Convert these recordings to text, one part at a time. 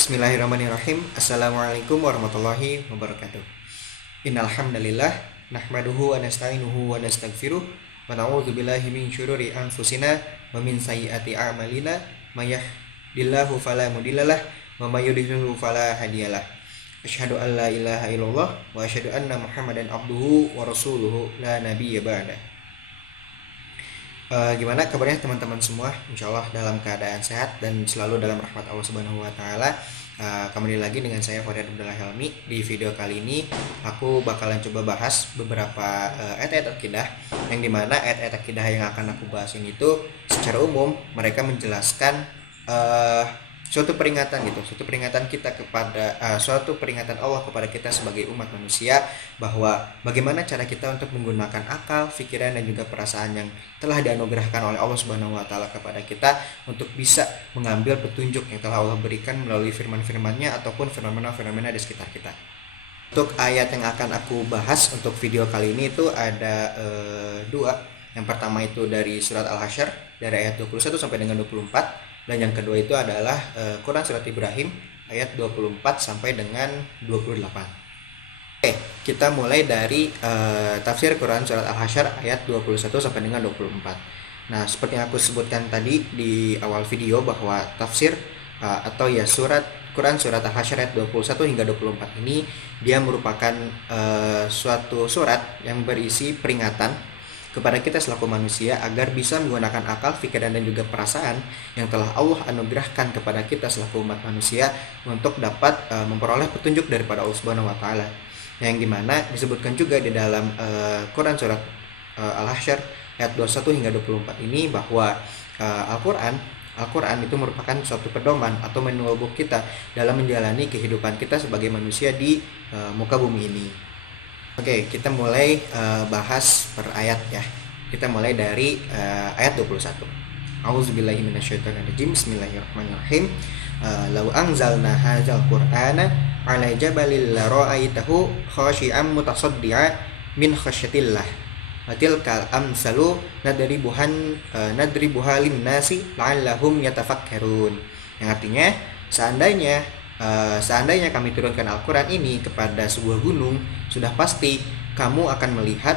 Bismillahirrahmanirrahim. Assalamualaikum warahmatullahi wabarakatuh. Innal hamdalillah nahmaduhu wa nasta'inuhu wa nastaghfiruh wa na'udzu billahi min syururi anfusina wa min sayyiati a'malina may yahdihillahu fala mudhillalah wa may yudhlilhu fala hadiyalah. Asyhadu an la ilaha illallah wa asyhadu anna Muhammadan abduhu wa rasuluhu la nabiyya ba'da. Gimana kabarnya teman-teman semua? Insya Allah dalam keadaan sehat dan selalu dalam rahmat Allah Subhanahu Wa Taala. Kembali lagi dengan saya Farid Abdullah Helmi. Di video kali ini aku bakalan coba bahas beberapa ayat-ayat akidah, yang dimana ayat-ayat akidah yang akan aku bahas ini tuh secara umum mereka menjelaskan suatu peringatan suatu peringatan Allah kepada kita sebagai umat manusia, bahwa bagaimana cara kita untuk menggunakan akal, pikiran dan juga perasaan yang telah dianugerahkan oleh Allah Subhanahu wa taala kepada kita untuk bisa mengambil petunjuk yang telah Allah berikan melalui firman-firman-Nya ataupun fenomena-fenomena di sekitar kita. Untuk ayat yang akan aku bahas untuk video kali ini itu ada dua. Yang pertama itu dari surat Al-Hasyr dari ayat 21 sampai dengan 24. Dan yang kedua itu adalah Quran Surat Ibrahim ayat 24 sampai dengan 28. Oke, kita mulai dari tafsir Quran Surat Al-Hasyr ayat 21 sampai dengan 24. Nah, seperti yang aku sebutkan tadi di awal video, bahwa tafsir atau ya Quran Surat Al-Hasyr ayat 21 hingga 24 ini dia merupakan suatu surat yang berisi peringatan kepada kita selaku manusia agar bisa menggunakan akal, pikiran dan juga perasaan yang telah Allah anugerahkan kepada kita selaku umat manusia untuk dapat memperoleh petunjuk daripada Allah Subhanahu wa taala. Yang dimana disebutkan juga di dalam Quran surat Al-Hasyr ayat 21 hingga 24 ini, bahwa Al-Quran itu merupakan suatu pedoman atau manual book kita dalam menjalani kehidupan kita sebagai manusia di muka bumi ini. Oke, kita mulai bahas per ayat ya. Kita mulai dari ayat 21. A'udzubillahi minasyaitonirrajim. Bismillahirrahmanirrahim. Law anzalna hadzal qur'ana 'ala jabalin la ra'aitahu khashi'an mutasaddi'a min khasyatillah. Wa tilkal amsalu nadribuha lin-nasi la'allahum yatafakkarun. Yang artinya seandainya kami turunkan Al-Quran ini kepada sebuah gunung, sudah pasti kamu akan melihat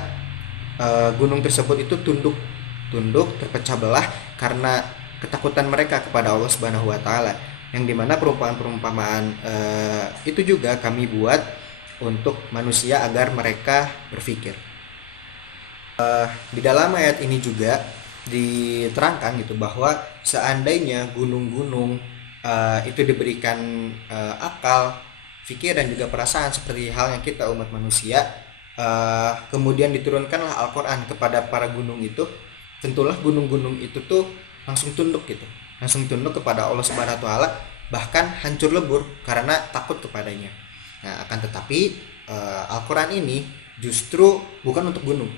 gunung tersebut itu tunduk terpecah belah karena ketakutan mereka kepada Allah Subhanahu wa taala. Yang dimana perumpamaan itu juga kami buat untuk manusia agar mereka berpikir. Di dalam ayat ini juga diterangkan gitu, bahwa seandainya gunung-gunung itu diberikan akal, fikir dan juga perasaan seperti halnya kita umat manusia, kemudian diturunkanlah Al-Quran kepada para gunung itu, tentulah gunung-gunung itu tuh langsung tunduk kepada Allah Subhanahu wa taala, bahkan hancur lebur karena takut kepadanya. Nah, akan tetapi Al-Quran ini justru bukan untuk gunung,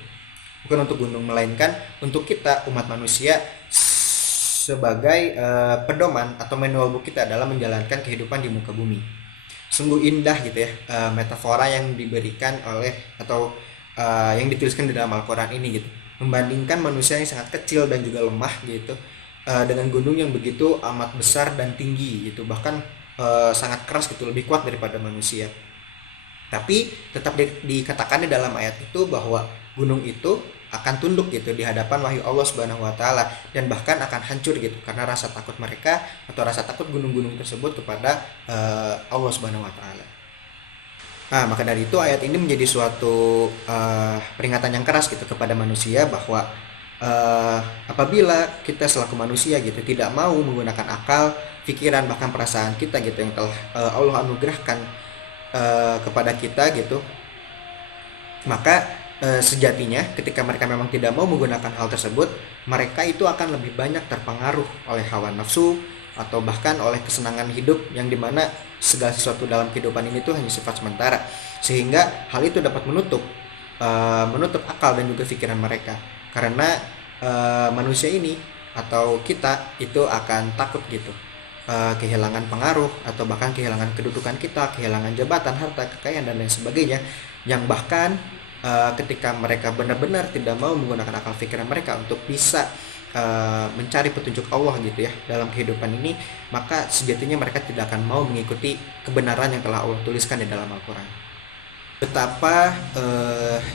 melainkan untuk kita umat manusia sebagai pedoman atau manual book kita dalam menjalankan kehidupan di muka bumi. Sungguh indah gitu ya metafora yang diberikan oleh atau yang dituliskan di dalam Al-Quran ini gitu, membandingkan manusia yang sangat kecil dan juga lemah gitu dengan gunung yang begitu amat besar dan tinggi gitu, bahkan sangat keras gitu, lebih kuat daripada manusia. Tapi tetap dikatakan di dalam ayat itu bahwa gunung itu akan tunduk gitu di hadapan wahyu Allah Subhanahu wa taala, dan bahkan akan hancur gitu karena rasa takut mereka atau rasa takut gunung-gunung tersebut kepada Allah Subhanahu wa taala. Nah, maka dari itu ayat ini menjadi suatu peringatan yang keras gitu kepada manusia, bahwa apabila kita selaku manusia gitu tidak mau menggunakan akal, pikiran bahkan perasaan kita gitu yang telah Allah anugerahkan kepada kita gitu, maka sejatinya ketika mereka memang tidak mau menggunakan hal tersebut, mereka itu akan lebih banyak terpengaruh oleh hawa nafsu atau bahkan oleh kesenangan hidup, yang dimana segala sesuatu dalam kehidupan ini tuh hanya sifat sementara, sehingga hal itu dapat menutup akal dan juga pikiran mereka, karena manusia ini atau kita itu akan takut gitu kehilangan pengaruh atau bahkan kehilangan kedudukan kita, kehilangan jabatan, harta, kekayaan dan lain sebagainya, yang bahkan ketika mereka benar-benar tidak mau menggunakan akal pikiran mereka untuk bisa mencari petunjuk Allah gitu ya dalam kehidupan ini, maka sejatinya mereka tidak akan mau mengikuti kebenaran yang telah Allah tuliskan di dalam Al-Quran. Betapa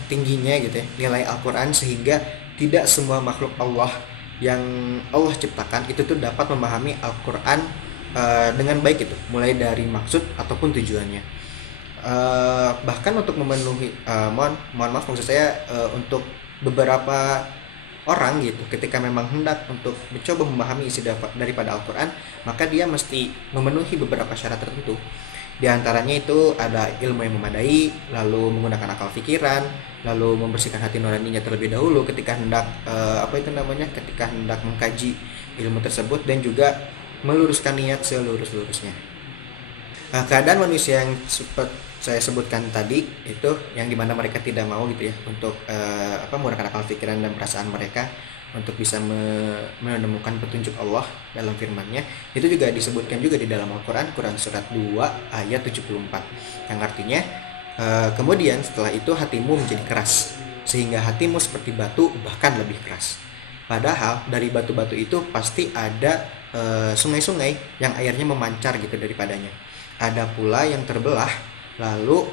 tingginya gitu ya nilai Al-Quran, sehingga tidak semua makhluk Allah yang Allah ciptakan itu tuh dapat memahami Al-Quran dengan baik gitu, mulai dari maksud ataupun tujuannya. Bahkan untuk memenuhi mohon maaf maksud saya untuk beberapa orang gitu, ketika memang hendak untuk mencoba memahami isi daripada Al-Quran, maka dia mesti memenuhi beberapa syarat tertentu. Di antaranya itu ada ilmu yang memadai, lalu menggunakan akal pikiran, lalu membersihkan hati nuraninya terlebih dahulu ketika hendak ketika hendak mengkaji ilmu tersebut, dan juga meluruskan niat selurus-lurusnya. Keadaan manusia yang saya sebutkan tadi itu, yang dimana mereka tidak mau gitu ya untuk menggunakan akal pikiran dan perasaan mereka untuk bisa menemukan petunjuk Allah dalam firman-Nya, itu juga disebutkan juga di dalam Al-Quran, Quran surat 2 ayat 74, yang artinya kemudian setelah itu hatimu menjadi keras sehingga hatimu seperti batu, bahkan lebih keras. Padahal dari batu-batu itu pasti ada sungai-sungai yang airnya memancar gitu daripadanya. Ada pula yang terbelah, lalu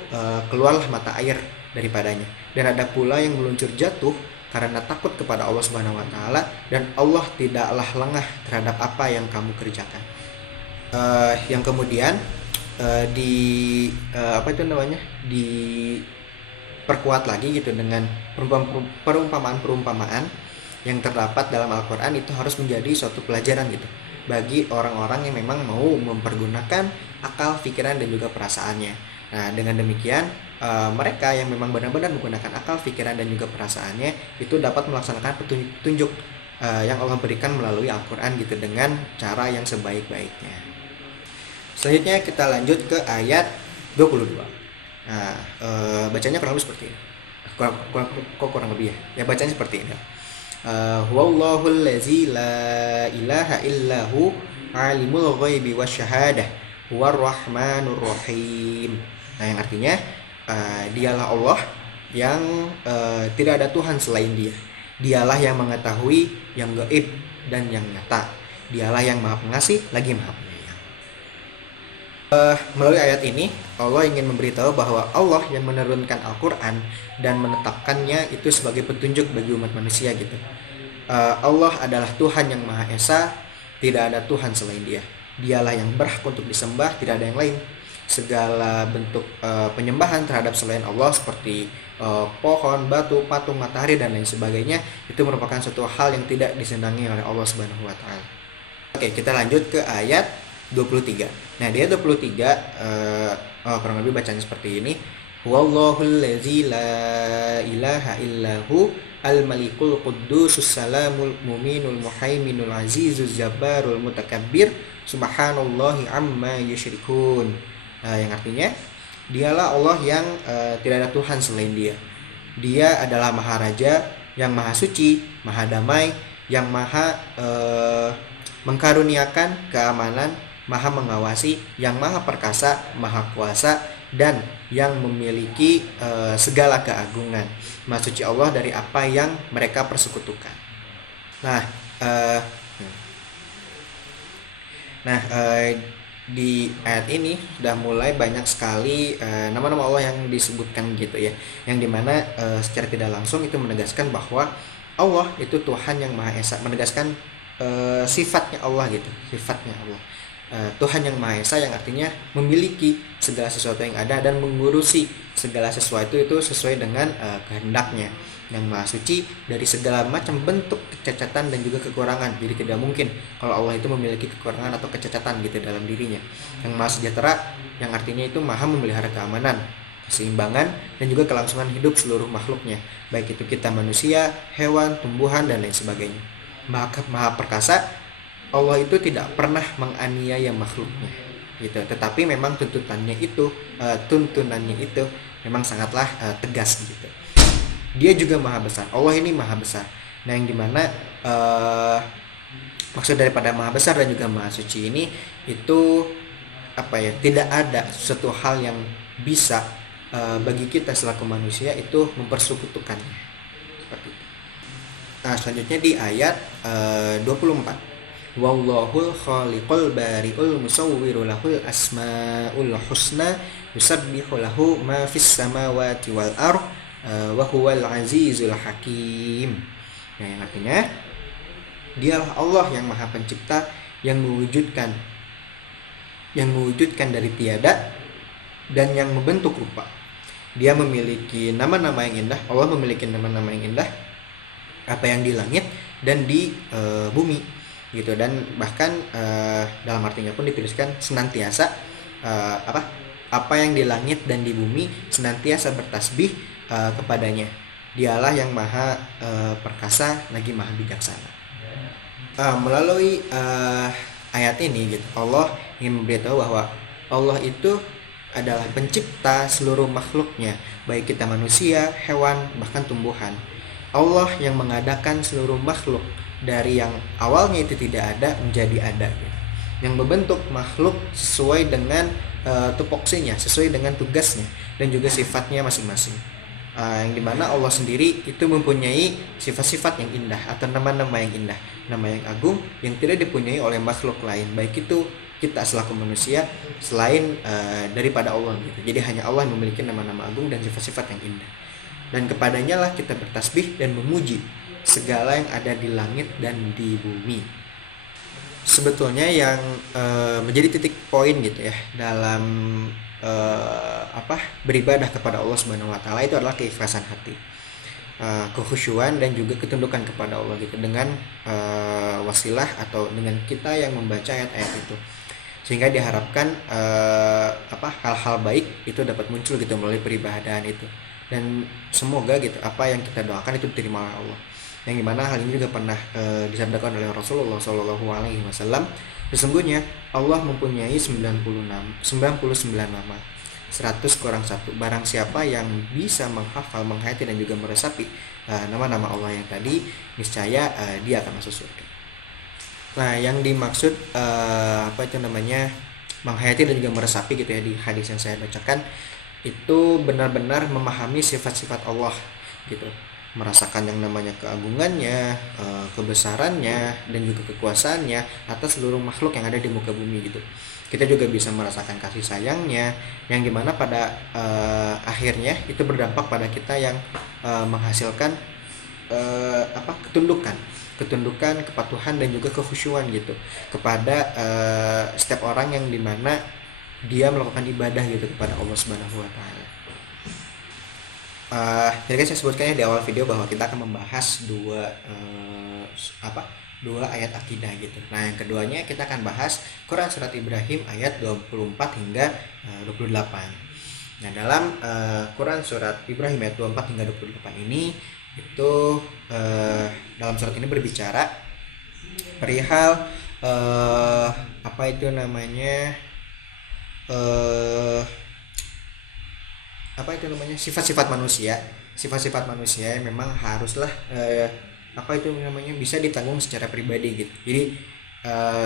keluarlah mata air daripadanya, dan ada pula yang meluncur jatuh karena takut kepada Allah Subhanahu wa taala, dan Allah tidaklah lengah terhadap apa yang kamu kerjakan. Yang kemudian diperkuat lagi gitu dengan perumpamaan yang terdapat dalam Al-Quran, itu harus menjadi suatu pelajaran gitu bagi orang-orang yang memang mau mempergunakan akal, pikiran, dan juga perasaannya. Nah, dengan demikian mereka yang memang benar-benar menggunakan akal, pikiran, dan juga perasaannya itu dapat melaksanakan petunjuk yang Allah berikan melalui Al-Quran gitu dengan cara yang sebaik-baiknya. Selanjutnya kita lanjut ke ayat 22. Nah, bacanya kurang lebih seperti ini. Kurang lebih ya bacanya seperti ini. Huwallahul ladzi la ilaha illahu alimul ghaibi wasyahadah huwar rahmanur rahim. Nah, yang artinya dialah Allah yang tidak ada Tuhan selain Dia. Dialah yang mengetahui yang gaib dan yang nyata. Dialah yang Maha Pengasih lagi Maha Penyayang. Melalui ayat ini Allah ingin memberitahu bahwa Allah yang menurunkan Al-Quran dan menetapkannya itu sebagai petunjuk bagi umat manusia gitu. Allah adalah Tuhan yang Maha Esa, tidak ada Tuhan selain Dia. Dialah yang berhak untuk disembah, tidak ada yang lain. Segala bentuk penyembahan terhadap selain Allah seperti pohon, batu, patung, matahari, dan lain sebagainya, itu merupakan suatu hal yang tidak disenangi oleh Allah Subhanahu wa taala. Oke, kita lanjut ke ayat 23. Nah, di ayat 23 kurang lebih bacanya seperti ini. Huwallahul ladzi la ilaha illahu al-malikul quddusus salamul mu'minul muhaiminul azizuz jabbarul mutakabbir subhanallahi amma yusyrikun. Yang artinya dialah Allah yang tidak ada Tuhan selain Dia. Dia adalah Maharaja yang Maha Suci, Maha Damai, yang Maha mengkaruniakan keamanan, Maha Mengawasi, yang Maha Perkasa, Maha Kuasa, dan yang memiliki segala keagungan. Maha Suci Allah dari apa yang mereka persekutukan. Di ayat ini sudah mulai banyak sekali nama-nama Allah yang disebutkan gitu ya, yang dimana secara tidak langsung itu menegaskan bahwa Allah itu Tuhan yang Maha Esa, menegaskan sifatnya Allah gitu, sifatnya Allah. Tuhan yang Maha Esa yang artinya memiliki segala sesuatu yang ada dan mengurusi segala sesuatu itu sesuai dengan kehendaknya. Yang Maha Suci dari segala macam bentuk kecacatan dan juga kekurangan. Jadi tidak mungkin kalau Allah itu memiliki kekurangan atau kecacatan gitu dalam dirinya. Yang Maha Sejahtera yang artinya itu Maha memelihara keamanan, keseimbangan, dan juga kelangsungan hidup seluruh makhluknya, baik itu kita manusia, hewan, tumbuhan, dan lain sebagainya. Maha Perkasa, Allah itu tidak pernah menganiaya makhluknya gitu, tetapi memang tuntunannya itu memang sangatlah tegas gitu. Dia juga Maha Besar. Allah ini Maha Besar. Nah, yang dimana maksud daripada Maha Besar dan juga Maha Suci ini itu tidak ada suatu hal yang bisa bagi kita selaku manusia itu mempersekutukannya seperti itu. Selanjutnya di ayat 24. Wallahul khaliqul bari'ul musawwiru lahul asmaul husna yusabbihu lahu ma fis samawati wal ardh wa huwal azizul hakim. Nah, yang artinya dialah Allah yang Maha Pencipta yang mewujudkan dari tiada dan yang membentuk rupa. Dia memiliki nama-nama yang indah. Allah memiliki nama-nama yang indah, apa yang di langit dan di bumi gitu. Dan bahkan dalam artinya pun dituliskan senantiasa apa yang di langit dan di bumi senantiasa bertasbih kepadanya. Dialah yang maha perkasa lagi maha bijaksana. Melalui ayat ini gitu, Allah ingin memberitahu bahwa Allah itu adalah pencipta seluruh makhluknya, baik kita manusia, hewan, bahkan tumbuhan. Allah yang mengadakan seluruh makhluk dari yang awalnya itu tidak ada menjadi ada, yang membentuk makhluk sesuai dengan tupoksinya, sesuai dengan tugasnya dan juga sifatnya masing-masing. Yang dimana Allah sendiri itu mempunyai sifat-sifat yang indah atau nama-nama yang indah, nama yang agung yang tidak dipunyai oleh makhluk lain, baik itu kita selaku manusia selain daripada Allah gitu. Jadi hanya Allah yang memiliki nama-nama agung dan sifat-sifat yang indah. Dan kepadanya lah kita bertasbih dan memuji segala yang ada di langit dan di bumi. Sebetulnya yang menjadi titik poin gitu ya dalam beribadah kepada Allah Subhanahu wa taala itu adalah keikhlasan hati, kekhusyuan dan juga ketundukan kepada Allah gitu, dengan wasilah atau dengan kita yang membaca ayat-ayat itu, sehingga diharapkan hal-hal baik itu dapat muncul gitu melalui peribadahan itu. Dan semoga gitu apa yang kita doakan itu diterima oleh Allah. Yang dimana hal ini juga pernah disabdakan oleh Rasulullah SAW. Sesungguhnya Allah mempunyai 99 nama, 100 kurang 1. Barang siapa yang bisa menghafal, menghayati dan juga meresapi nama-nama Allah yang tadi, niscaya dia akan masuk surga. Nah, yang dimaksud menghayati dan juga meresapi gitu ya di hadis yang saya bacakan itu benar-benar memahami sifat-sifat Allah gitu, merasakan yang namanya keagungannya, kebesarannya dan juga kekuasaannya atas seluruh makhluk yang ada di muka bumi gitu. Kita juga bisa merasakan kasih sayangnya yang dimana pada akhirnya itu berdampak pada kita yang menghasilkan ketundukan, kepatuhan dan juga kekhusyuan gitu kepada setiap orang yang dimana dia melakukan ibadah gitu kepada Allah Subhanahu wa taala. Jadi saya sebutkan di awal video bahwa kita akan membahas dua ayat akidah gitu. Nah, yang keduanya kita akan bahas Quran surat Ibrahim ayat 24 hingga 28. Nah, dalam Quran surat Ibrahim ayat 24 hingga 28 ini itu dalam surat ini berbicara perihal sifat-sifat manusia yang memang haruslah bisa ditanggung secara pribadi gitu. Jadi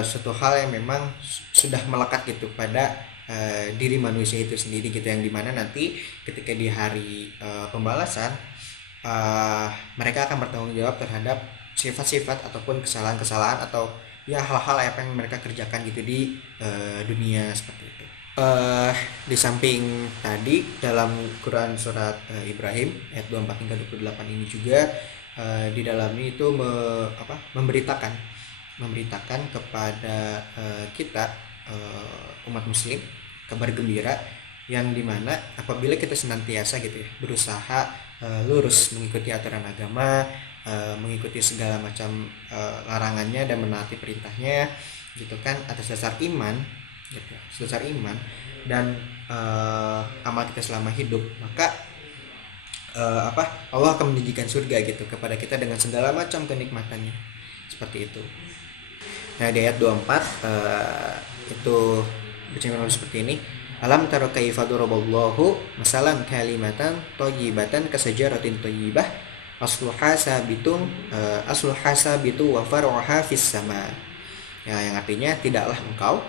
suatu hal yang memang sudah melekat gitu pada diri manusia itu sendiri gitu, yang dimana nanti ketika di hari pembalasan mereka akan bertanggung jawab terhadap sifat-sifat ataupun kesalahan-kesalahan atau ya hal-hal apa yang mereka kerjakan gitu di dunia seperti itu. Di samping tadi dalam Quran surat Ibrahim ayat 24 hingga 28 ini juga di dalamnya itu memberitakan kepada kita umat muslim kabar gembira yang dimana apabila kita senantiasa gitu ya berusaha lurus mengikuti aturan agama, mengikuti segala macam larangannya dan menaati perintahnya gitu kan atas dasar iman gitu, dasar iman dan amal kita selama hidup, maka Allah akan menjanjikan surga gitu kepada kita dengan segala macam kenikmatannya seperti itu. Nah, di ayat 24 itu bercerita seperti ini. Alam tara kaifa daraballahu masalan kalimatan thayyibatan kasajaratin thayyibah asluha sabitu wa faruha fis sama. Ya, yang artinya tidaklah engkau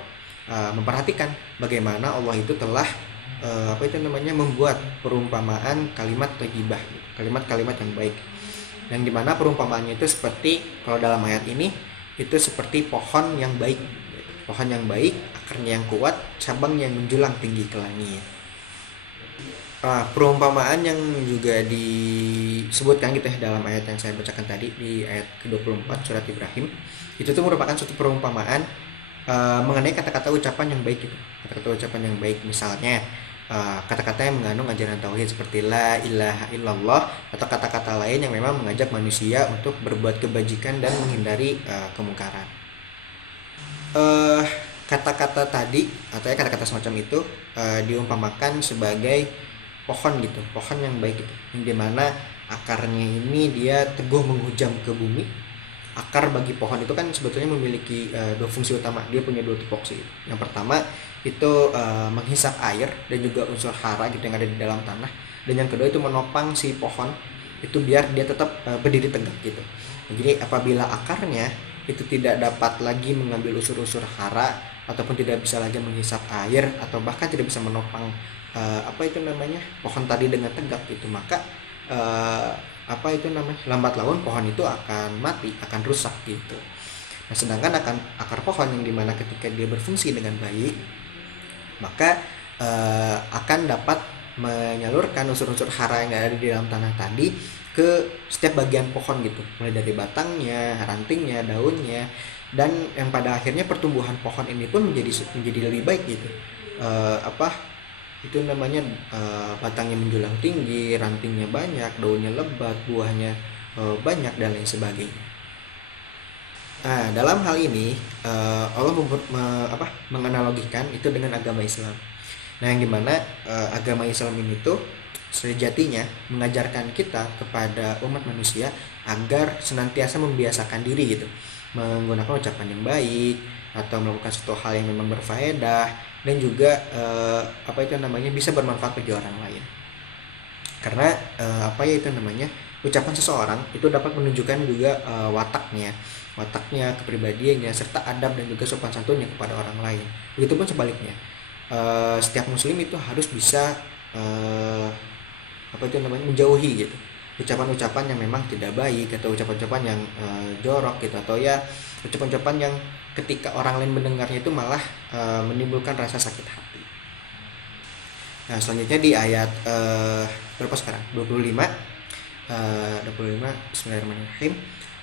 memperhatikan bagaimana Allah itu telah membuat perumpamaan kalimat thayyibah, kalimat-kalimat yang baik yang dimana perumpamaannya itu seperti kalau dalam ayat ini itu seperti pohon yang baik, pohon yang baik, akarnya yang kuat, cabang yang menjulang tinggi ke langit. Perumpamaan yang juga disebutkan gitu ya dalam ayat yang saya bacakan tadi di ayat ke-24 surat Ibrahim, itu tuh merupakan suatu perumpamaan mengenai kata-kata ucapan yang baik gitu. Kata-kata ucapan yang baik misalnya kata-kata yang mengandung ajaran tauhid seperti la ilaha illallah, atau kata-kata lain yang memang mengajak manusia untuk berbuat kebajikan dan menghindari kemungkaran. Kata-kata tadi atau ya kata-kata semacam itu diumpamakan sebagai pohon gitu, pohon yang baik gitu, yang dimana akarnya ini dia teguh menghujam ke bumi. Akar bagi pohon itu kan sebetulnya memiliki dua fungsi utama, dia punya dua tupoksi. Yang pertama itu menghisap air dan juga unsur hara gitu yang ada di dalam tanah, dan yang kedua itu menopang si pohon itu biar dia tetap berdiri tegak gitu. Jadi apabila akarnya itu tidak dapat lagi mengambil unsur-unsur hara ataupun tidak bisa lagi menghisap air atau bahkan tidak bisa menopang pohon tadi dengan tegak gitu, maka lambat laun pohon itu akan mati, akan rusak gitu. Nah, sedangkan akar pohon yang dimana ketika dia berfungsi dengan baik, maka akan dapat menyalurkan unsur-unsur hara yang ada di dalam tanah tadi ke setiap bagian pohon gitu, mulai dari batangnya, rantingnya, daunnya, dan yang pada akhirnya pertumbuhan pohon ini pun menjadi lebih baik gitu. Batangnya menjulang tinggi, rantingnya banyak, daunnya lebat, buahnya banyak, dan lain sebagainya. Nah, dalam hal ini Allah menganalogikan itu dengan agama Islam. Nah, yang dimana agama Islam ini tuh sejatinya mengajarkan kita kepada umat manusia agar senantiasa membiasakan diri gitu, menggunakan ucapan yang baik atau melakukan suatu hal yang memang berfaedah dan juga bisa bermanfaat bagi orang lain. Karena ucapan seseorang itu dapat menunjukkan juga wataknya, kepribadiannya, serta adab dan juga sopan santunnya kepada orang lain. Begitupun sebaliknya, setiap muslim itu harus bisa menjauhi gitu ucapan-ucapan yang memang tidak baik, atau ucapan-ucapan yang jorok gitu, atau ya ucapan-ucapan yang ketika orang lain mendengarnya itu malah menimbulkan rasa sakit hati. Nah, selanjutnya di ayat berapa sekarang? 25 Bismillahirrahmanirrahim.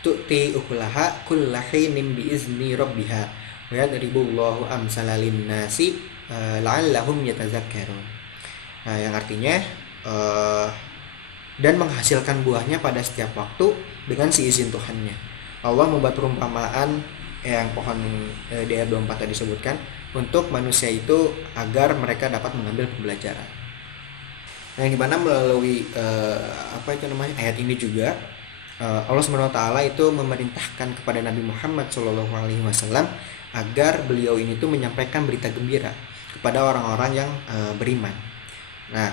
Tu'ti ukulaha kullahinin biizni rabbiha wa yadribullahu amsala linnasi la'allahum yatazakkarun. Nah, yang artinya dan menghasilkan buahnya pada setiap waktu dengan seizin Tuhannya. Allah membuat perumpamaan yang pohon di ayat 24 tadi disebutkan untuk manusia itu agar mereka dapat mengambil pembelajaran. Nah, yang dimana melalui ayat ini juga Allah SWT itu memerintahkan kepada Nabi Muhammad SAW agar beliau ini tuh menyampaikan berita gembira kepada orang-orang yang beriman. Nah,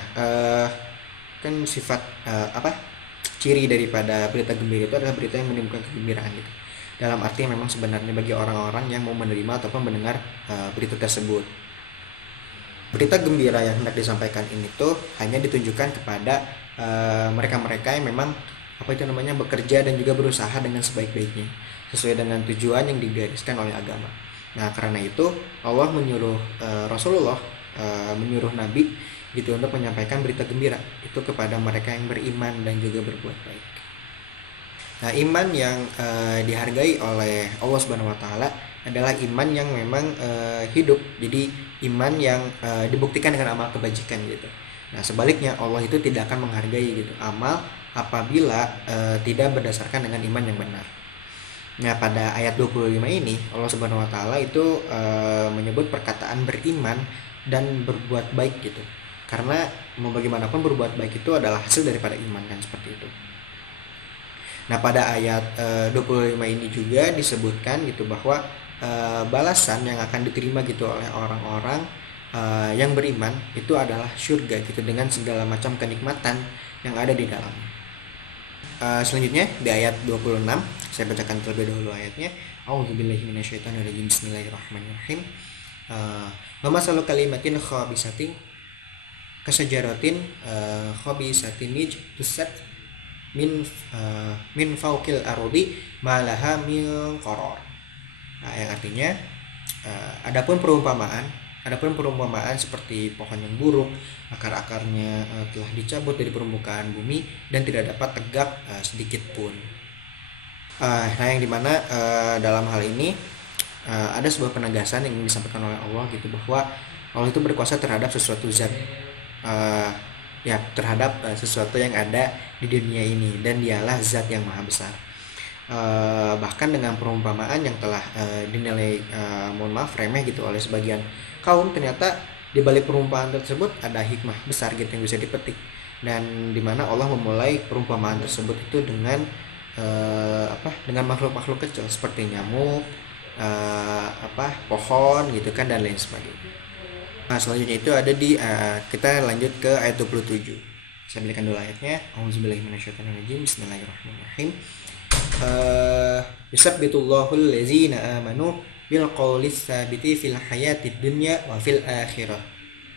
kan sifat ciri daripada berita gembira itu adalah berita yang menimbulkan kegembiraan gitu. Dalam arti memang sebenarnya bagi orang-orang yang mau menerima ataupun mendengar berita tersebut. Berita gembira yang hendak disampaikan ini tuh hanya ditunjukkan kepada mereka-mereka yang memang bekerja dan juga berusaha dengan sebaik-baiknya sesuai dengan tujuan yang digariskan oleh agama. Nah, karena itu Allah menyuruh Rasulullah menyuruh Nabi gitu untuk menyampaikan berita gembira itu kepada mereka yang beriman dan juga berbuat baik. Nah, iman yang dihargai oleh Allah Subhanahu wa taala adalah iman yang memang hidup. Jadi iman yang dibuktikan dengan amal kebajikan gitu. Nah, sebaliknya Allah itu tidak akan menghargai gitu amal apabila tidak berdasarkan dengan iman yang benar. Nah, pada ayat 25 ini Allah Subhanahu wa taala itu menyebut perkataan beriman dan berbuat baik gitu. Karena mau bagaimanapun berbuat baik itu adalah hasil daripada iman, kan seperti itu. Nah, pada ayat 25 ini juga disebutkan gitu bahwa balasan yang akan diterima gitu oleh orang-orang yang beriman itu adalah surga gitu dengan segala macam kenikmatan yang ada di dalamnya. Selanjutnya di ayat 26 saya bacakan terlebih dahulu ayatnya. A'udzubillahi minasyaitonirrajim. Bismillahirrahmanirrahim. Wa masalu kalimatin khabisatin kasajaratin khabisatin tusat min fauqil ardi ma laha min qaror. Nah, yang artinya adapun perumpamaan seperti pohon yang buruk, akar-akarnya telah dicabut dari permukaan bumi dan tidak dapat tegak sedikit pun. Nah, yang dimana dalam hal ini ada sebuah penegasan yang disampaikan oleh Allah gitu, bahwa Allah itu berkuasa terhadap sesuatu zat, terhadap sesuatu yang ada di dunia ini, dan dialah zat yang maha besar. Bahkan dengan perumpamaan yang telah dinilai remeh gitu oleh sebagian kaum, ternyata di balik perumpamaan tersebut ada hikmah besar gitu yang bisa dipetik, dan dimana Allah memulai perumpamaan tersebut itu dengan dengan makhluk-makhluk kecil seperti nyamuk, pohon gitu kan, dan lain sebagainya. Nah, selanjutnya itu ada di kita lanjut ke ayat 27. Saya berikan dulu ayatnya. Auzubillahi minasyaitonirrajim. Bismillahirrahmanirrahim. Yusabbitullahu allazina amanu bil qawlis tsabiti fil hayatid dunya wa fil akhirah.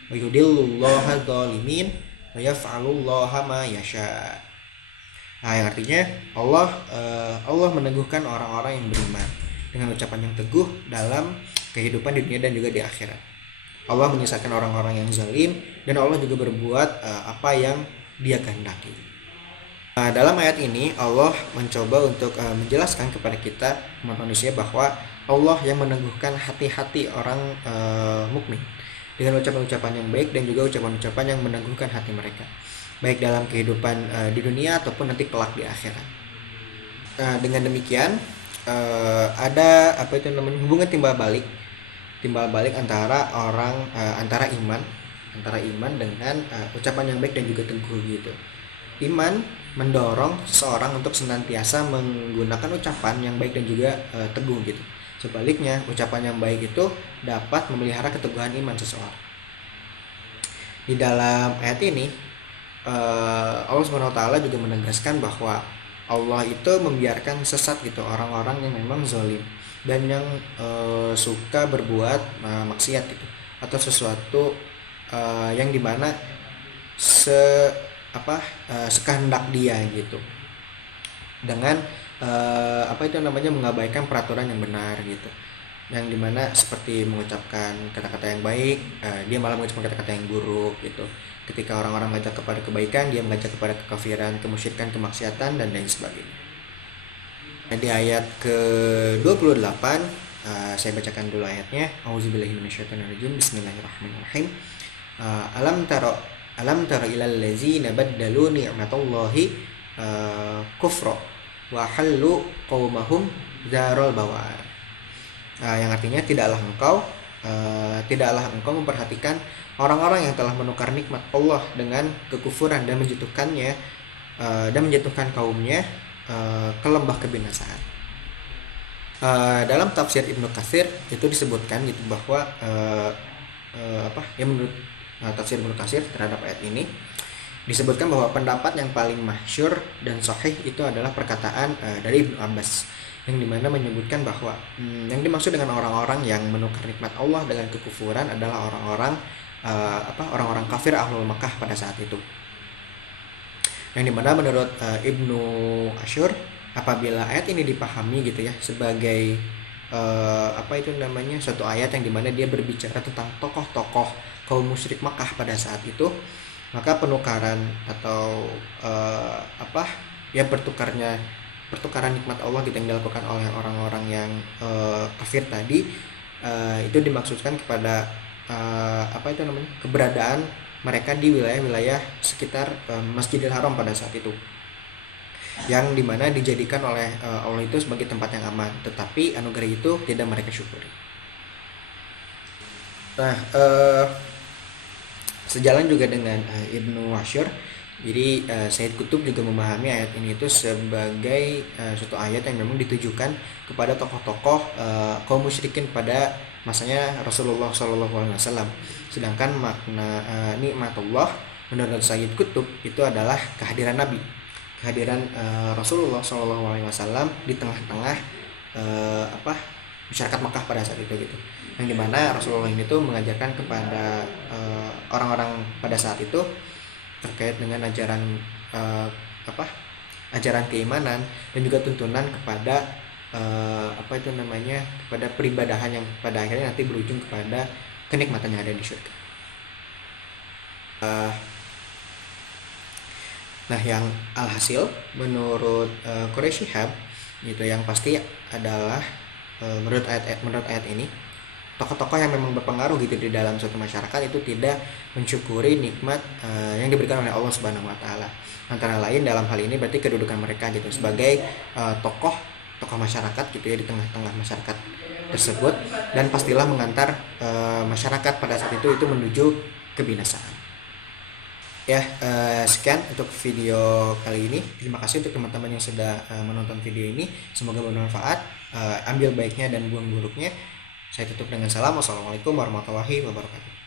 Wa yudillullahu dzalimin wa yaf'alullahu ma yasha. Nah, yang artinya Allah meneguhkan orang-orang yang beriman dengan ucapan yang teguh dalam kehidupan di dunia dan juga di akhirat. Allah menyisakan orang-orang yang zalim, dan Allah juga berbuat apa yang Dia kehendaki. Nah, dalam ayat ini Allah mencoba untuk menjelaskan kepada kita umat manusia bahwa Allah yang meneguhkan hati-hati orang mukmin dengan ucapan-ucapan yang baik dan juga ucapan-ucapan yang meneguhkan hati mereka, baik dalam kehidupan di dunia ataupun nanti kelak di akhirat. Dengan demikian ada hubungan timbal balik antara iman dengan ucapan yang baik dan juga teguh gitu. Iman mendorong seseorang untuk senantiasa menggunakan ucapan yang baik dan juga teguh gitu. Sebaliknya, ucapan yang baik itu dapat memelihara keteguhan iman seseorang. Di dalam ayat ini Allah SWT juga menegaskan bahwa Allah itu membiarkan sesat gitu orang-orang yang memang zalim dan yang suka berbuat maksiat gitu, atau sesuatu yang dimana sekehendak dia gitu, dengan mengabaikan peraturan yang benar gitu, yang dimana seperti mengucapkan kata-kata yang baik, dia malah mengucapkan kata-kata yang buruk gitu. Ketika orang-orang mengajak kepada kebaikan, dia mengajak kepada kekafiran, kemusyrikan, kemaksiatan, dan lain sebagainya. Di ayat ke-28 saya bacakan dulu ayatnya. Auzubillahi minasyaitonirrajim. Bismillahirrahmanirrahim. Alam tara ilal ladzina baddalu ni'matallahi kufra wa hallu qaumahum darul bawar. Yang artinya tidaklah engkau memperhatikan orang-orang yang telah menukar nikmat Allah dengan kekufuran dan menjatuhkan kaumnya ke lembah kebinasaan. Dalam tafsir Ibnu Katsir itu disebutkan gitu bahwa menurut tafsir Ibnu Katsir terhadap ayat ini disebutkan bahwa pendapat yang paling masyhur dan sahih itu adalah perkataan dari Ibnu Abbas, yang dimana menyebutkan bahwa yang dimaksud dengan orang-orang yang menukar nikmat Allah dengan kekufuran adalah orang-orang kafir Ahlul Makkah pada saat itu. Yang dimana menurut Ibnu Asyur, apabila ayat ini dipahami gitu ya sebagai suatu ayat yang dimana dia berbicara tentang tokoh-tokoh kaum musyrik Makkah pada saat itu, maka penukaran atau pertukaran nikmat Allah gitu yang dilakukan oleh orang-orang yang kafir tadi itu dimaksudkan kepada keberadaan mereka di wilayah-wilayah sekitar Masjidil Haram pada saat itu, yang dimana dijadikan oleh Allah itu sebagai tempat yang aman, tetapi anugerah itu tidak mereka syukuri. Nah, sejalan juga dengan Ibnu Asyur, jadi Sayyid Qutb juga memahami ayat ini itu sebagai suatu ayat yang memang ditujukan kepada tokoh-tokoh kaum musyrikin pada masanya Rasulullah SAW. Sedangkan makna nikmatullah menurut Sayyid Qutb itu adalah kehadiran Nabi, kehadiran Rasulullah SAW di tengah-tengah masyarakat Makkah pada saat itu gitu. Yang dimana Rasulullah ini tuh mengajarkan kepada orang-orang pada saat itu terkait dengan ajaran ajaran keimanan dan juga tuntunan kepada kepada peribadahan yang pada akhirnya nanti berujung kepada kenikmatan yang ada di surga. Nah, yang alhasil menurut Quraisy Shihab gitu, yang pasti adalah menurut ayat ini, tokoh-tokoh yang memang berpengaruh gitu di dalam suatu masyarakat itu tidak mensyukuri nikmat yang diberikan oleh Allah Subhanahu wa taala. Antara lain dalam hal ini berarti kedudukan mereka gitu sebagai tokoh masyarakat gitu ya, di tengah-tengah masyarakat tersebut, dan pastilah mengantar masyarakat pada saat itu menuju kebinasaan. Ya, sekian untuk video kali ini. Terima kasih untuk teman-teman yang sudah menonton video ini. Semoga bermanfaat. Ambil baiknya dan buang buruknya. Saya tutup dengan salam. Wassalamualaikum warahmatullahi wabarakatuh.